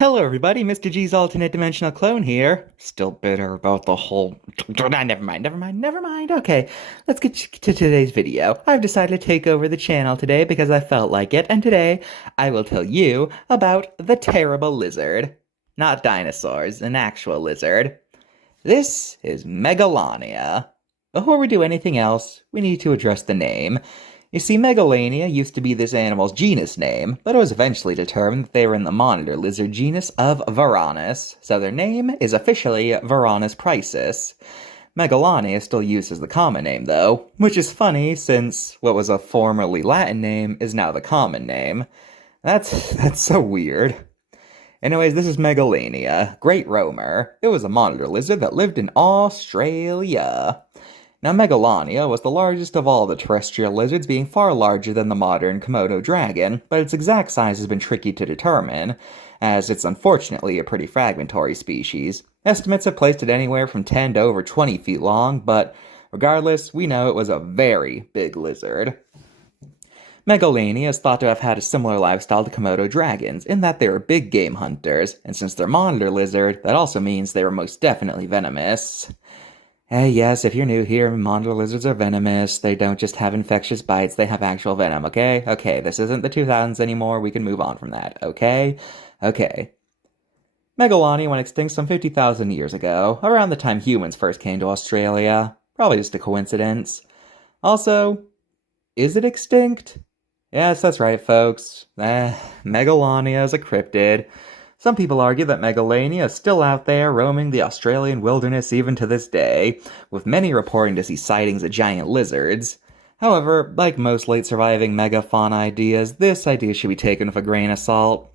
Hello everybody, Mr. G's alternate dimensional clone here. Still bitter about the whole... Never mind. Okay, let's get to today's video. I've decided to take over the channel today because I felt like it, and today I will tell you about the terrible lizard. Not dinosaurs, an actual lizard. This is Megalania. Before we do anything else, we need to address the name. You see, Megalania used to be this animal's genus name, but it was eventually determined that they were in the monitor lizard genus of Varanus, so their name is officially Varanus priceus. Megalania is still used as the common name, though, which is funny since what was a formerly Latin name is now the common name. That's so weird. Anyways, this is Megalania, great roamer. It was a monitor lizard that lived in Australia. Now, Megalania was the largest of all the terrestrial lizards, being far larger than the modern Komodo dragon, but its exact size has been tricky to determine, as it's unfortunately a pretty fragmentary species. Estimates have placed it anywhere from 10 to over 20 feet long, but regardless, we know it was a very big lizard. Megalania is thought to have had a similar lifestyle to Komodo dragons, in that they were big game hunters, and since they're monitor lizard, that also means they were most definitely venomous. Hey, yes, if you're new here, monitor lizards are venomous. They don't just have infectious bites, they have actual venom, okay? Okay, this isn't the 2000s anymore, we can move on from that, okay? Okay. Megalania went extinct some 50,000 years ago, around the time humans first came to Australia. Probably just a coincidence. Also, is it extinct? Yes, that's right, folks. Megalania is a cryptid. Some people argue that Megalania is still out there roaming the Australian wilderness even to this day, with many reporting to see sightings of giant lizards. However, like most late surviving megafauna ideas, this idea should be taken with a grain of salt.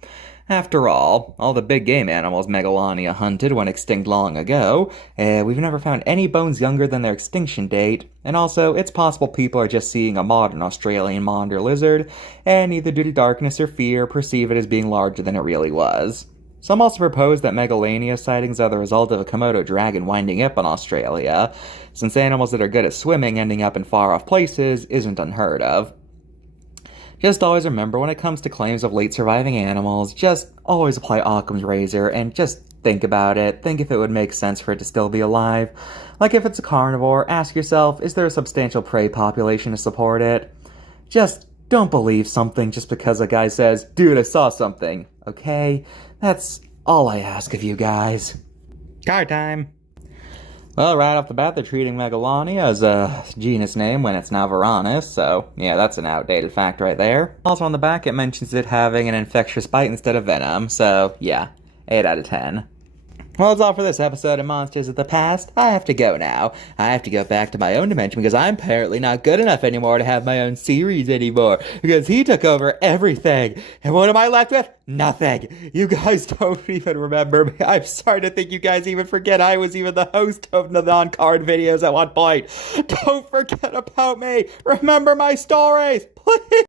After all the big game animals Megalania hunted went extinct long ago. We've never found any bones younger than their extinction date, and also, it's possible people are just seeing a modern Australian monitor lizard, and either due to darkness or fear, perceive it as being larger than it really was. Some also propose that Megalania sightings are the result of a Komodo dragon winding up in Australia, since animals that are good at swimming ending up in far-off places isn't unheard of. Just always remember, when it comes to claims of late surviving animals, just always apply Occam's razor and just think about it. Think if it would make sense for it to still be alive. Like if it's a carnivore, ask yourself, is there a substantial prey population to support it? Just don't believe something just because a guy says, dude, I saw something, okay? That's all I ask of you guys. Card time! Well, right off the bat, they're treating Megalania as a genus name when it's now Varanus, so yeah, that's an outdated fact right there. Also on the back, it mentions it having an infectious bite instead of venom, so yeah, 8 out of 10. Well, that's all for this episode of Monsters of the Past. I have to go now. I have to go back to my own dimension because I'm apparently not good enough anymore to have my own series anymore. Because he took over everything. And what am I left with? Nothing. You guys don't even remember me. I'm starting to think you guys even forget I was even the host of the non-card videos at one point. Don't forget about me. Remember my stories, please.